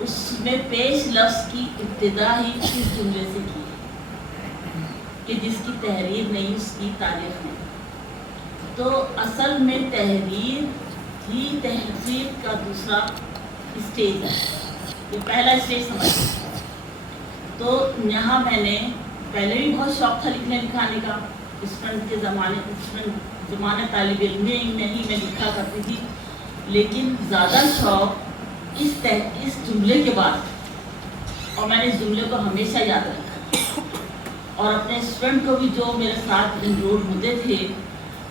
اس میں پیش لفظ کی ابتدا ہی اس جملے سے کی ہے کہ جس کی تحریر نہیں اس کی تاریخ نہیں. تو اصل میں تحریر ہی تہذیب کا دوسرا اسٹیج ہے. یہ پہلا اسٹیج سمجھ. تو یہاں میں نے پہلے بھی بہت شوق تھا لکھنے لکھانے کا. اسٹوڈنٹ کے زمانے طالب علم میں ہی میں لکھا کرتی تھی. لیکن زیادہ شوق اس جملے کے بعد, اور میں نے اس جملے کو ہمیشہ یاد رکھا. اور اپنے اسٹوڈنٹ کو بھی جو میرے ساتھ انرول ہوتے تھے,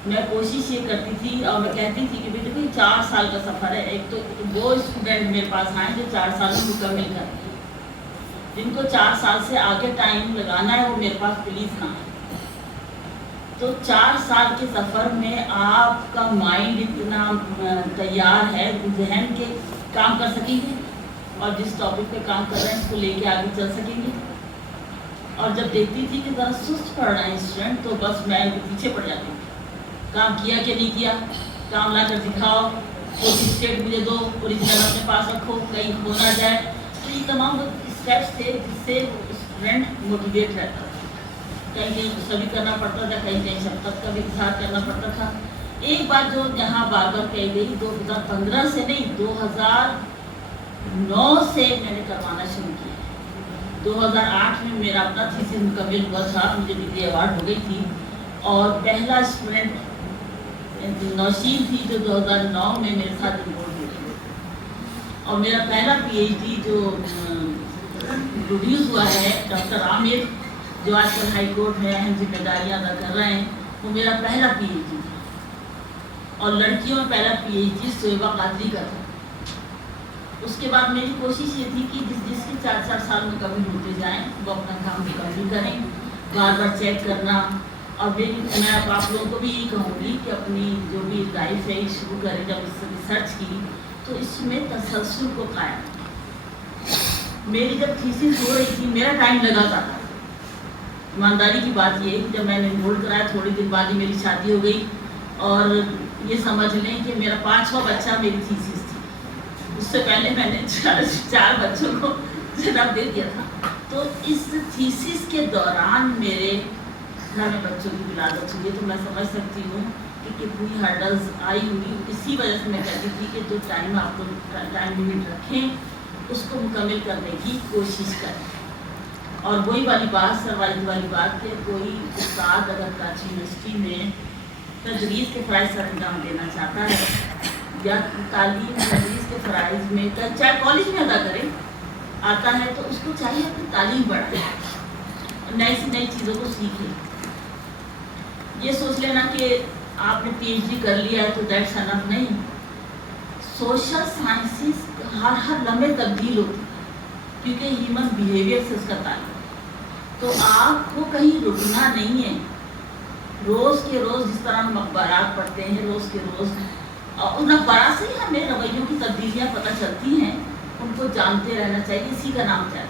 میں کوشش یہ کرتی تھی اور میں کہتی تھی کہ دیکھو 4 سال کا سفر ہے. ایک تو وہ اسٹوڈنٹ میرے پاس آئیں جو 4 سال میں مکمل کر رہے ہیں, جن کو 4 سال سے آگے ٹائم لگانا ہے وہ میرے پاس پلیز نہ آئے. تو 4 سال کے سفر میں آپ کا مائنڈ اتنا تیار ہے, ذہن کے کام کر سکیں گے اور جس ٹاپک پہ کام کر رہے ہیں اس کو لے کے آگے چل سکیں گے. اور جب دیکھتی تھی کہ ذرا سست پڑ رہا ہے اسٹوڈنٹ تو بس میں ان کے پیچھے پڑ جاتی تھی. کام کیا کہ نہیں کیا, کام لا کر دکھاؤ, سرٹیفکیٹ مجھے دو, اوریجنل اپنے پاس رکھو, کہیں کھو نہ جائے. تو یہ تمام اسٹیپس تھے جس سے اسٹوڈنٹ موٹیویٹ رہتا تھا. کہیں کہیں غصہ بھی کرنا پڑتا تھا, کہیں کہیں شفقت کا بھی اظہار کرنا پڑتا تھا. ایک بات جو یہاں بار بار کہی گئی, 2015 سے نہیں 2009 سے میں نے کروانا شروع کیا. 2008 میں میرا اپنا تھیسس مکمل ہوا تھا, مجھے ڈگری ایوارڈ ہو گئی تھی. اور پہلا اسٹوڈنٹ نوشین تھی جو 2009 میں میرے ساتھ انرول ہوئی تھی. اور میرا پہلا پی ایچ ڈی جو پروڈیوس ہوا ہے ڈاکٹر عامر, جو آج کل ہائی کورٹ میں اہم ذمہ داریاں ادا کر رہے ہیں, وہ میرا پہلا پی ایچ ڈی تھا. اور لڑکیوں میں پہلا پی ایچ ڈی سویبا قادری کا تھا. اس کے بعد میری کوشش یہ تھی کہ جس کے 4 سال میں کبھی ہوتے جائیں وہ اپنا کام مکمل کریں, بار بار چیک کرنا. اور میں آپ لوگوں کو بھی یہی کہوں گی کہ اپنی جو بھی لائف ہے شروع کریں, جب اس سے ریسرچ کی تو اس میں تسلسل کو قائم. میری جب تھیسس ہو رہی تھی میرا ٹائم لگاتا تھا. ایمانداری کی بات یہ کہ جب میں نے انرول کرایا تھوڑی دن بعد ہی میری شادی ہو گئی. اور یہ سمجھ لیں کہ میرا 5واں بچہ میری تھیسس تھی. اس سے پہلے میں نے 4 بچوں کو جنم دے دیا تھا. تو اس تھیسس کے دوران میرے گھر میں بچوں کی ولادت ہوئی ہے. تو میں سمجھ سکتی ہوں کہ کتنی ہرڈلز آئی ہوئی. اسی وجہ سے میں کہتی تھی کہ جو ٹائم آپ لوگ ٹائم لمٹ رکھیں اس کو مکمل کرنے کی کوشش کریں. اور وہی والی بات, سروائز والی بات کہ کوئی استاد اگر کراچی یونیورسٹی میں تدریس کے فرائض سر انجام دینا چاہتا ہے یا تعلیم تدریس کے فرائض میں چاہے کالج میں ادا کرے آتا ہے تو اس کو چاہیے اپنی تعلیم بڑھائے, نئی سے نئی چیزوں کو سیکھے. یہ سوچ لینا کہ آپ نے پی ایچ ڈی کر لیا ہے تو دیٹس انف نہیں. سوشل سائنسز ہر لمحے تبدیل ہوتی ہے کیونکہ ہیومن بیہیویئر سے اس کا تعلق. تو آپ کو کہیں رکنا نہیں ہے. روز کے روز جس طرح ہم اخبارات پڑھتے ہیں, روز کے روز ان اخبارات سے ہی ہمیں رویوں کی تبدیلیاں پتہ چلتی ہیں, ان کو جانتے رہنا چاہیے. اسی کا نام کیا ہے.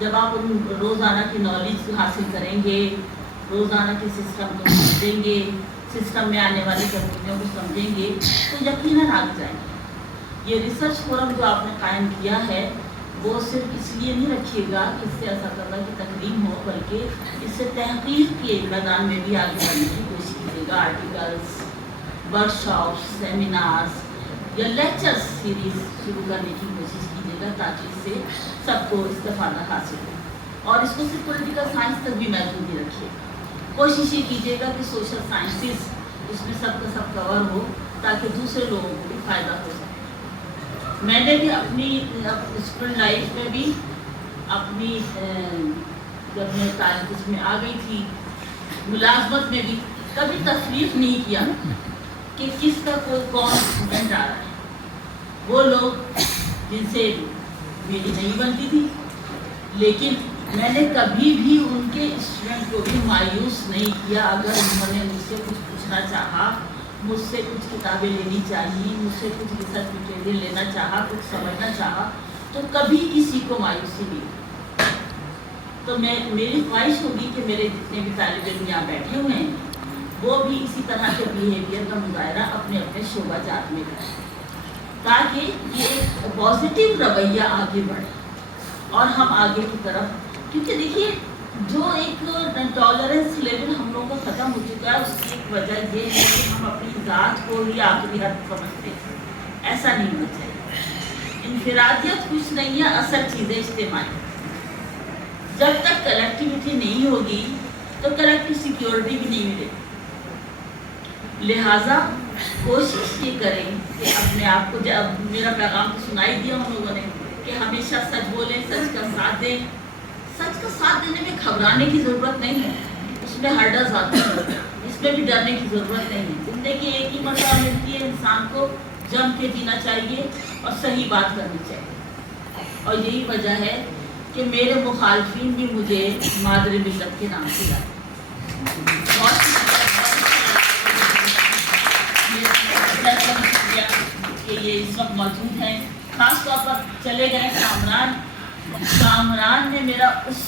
جب آپ ان روزانہ کی نالج حاصل کریں گے, روزانہ کے سسٹم کو سمجھیں گے, سسٹم میں آنے والی کمزوریوں کو سمجھیں گے تو یقیناً آگے جائیں گے. یہ ریسرچ فورم جو آپ نے قائم کیا ہے وہ صرف اس لیے نہیں رکھیے گا کہ اس سے اساتذہ کی تکریم ہو, بلکہ اس سے تحقیق کے میدان میں بھی آگے بڑھنے کی کوشش کیجیے گا. آرٹیکلس, ورک شاپس, سیمینارز یا لیکچرز سیریز شروع کرنے کی کوشش کیجیے گا تاکہ اس سے سب کو استفادہ حاصل ہو. اور اس کو صرف پولیٹیکل سائنس تک بھی محدود نہیں رکھیے گا. کوشش یہ کیجیے گا کہ سوشل سائنسز اس میں سب کا سب کور ہو تاکہ دوسرے لوگوں کو بھی فائدہ ہو سکے. میں نے بھی اپنی اسٹوڈنٹ لائف میں بھی اپنی جب میں تعلیم اس میں آ گئی تھی, ملازمت میں بھی کبھی تفریق نہیں کیا کہ کس کا کون اسٹوڈنٹ آ رہا ہے. وہ لوگ جن سے میری نہیں بنتی تھی, لیکن میں نے کبھی بھی ان کے اسٹوڈنٹ کو بھی مایوس نہیں کیا. اگر انہوں نے مجھ سے کچھ پوچھنا چاہا, مجھ سے کچھ کتابیں لینی چاہیے, مجھ سے کچھ ریسرچ مٹیریل لینا چاہا, کچھ سمجھنا چاہا, تو کبھی کسی کو مایوسی نہیں. تو میری خواہش ہوگی کہ میرے جتنے بھی طالب علم یہاں بیٹھے ہوئے ہیں وہ بھی اسی طرح کے بیہیویئر کا مظاہرہ اپنے اپنے شعبہ جات میں کریں. تاکہ یہ پازیٹیو رویہ آگے بڑھے اور ہم آگے کی طرف، کیونکہ دیکھیے جو ایک ٹالرنس لیول ہم لوگوں کا ختم ہو چکا ہے، اس کی ایک وجہ یہ ہے کہ ہم اپنی ذات کو ہی آخری حد سمجھتے ہیں. ایسا نہیں ہونا چاہیے. انفرادیت کچھ نہیں ہے، اصل چیزیں اجتماعی. جب تک کلیکٹیوٹی نہیں ہوگی تو کلیکٹیو سیکیورٹی بھی نہیں ملے. لہٰذا کوشش یہ کریں کہ اپنے آپ کو، جب میرا پیغام تو سنائی دیا ہم لوگوں نے کہ ہمیشہ سچ بولیں، سچ کا ساتھ دیں. سچ کا ساتھ دینے میں گھبرانے کی ضرورت نہیں ہے، اس میں ہرڈلز آتے ہیں، اس میں بھی ڈرنے کی ضرورت نہیں ہے. زندگی ایک ہی مرتبہ ملتی ہے، انسان کو جم کے جینا چاہیے اور صحیح بات کرنی چاہیے. اور یہی وجہ ہے کہ میرے مخالفین بھی مجھے مادر ملت کے نام سے جاتے کہ یہ اس وقت موجود ہیں. خاص طور پر چلے گئے کامران نے میرا اس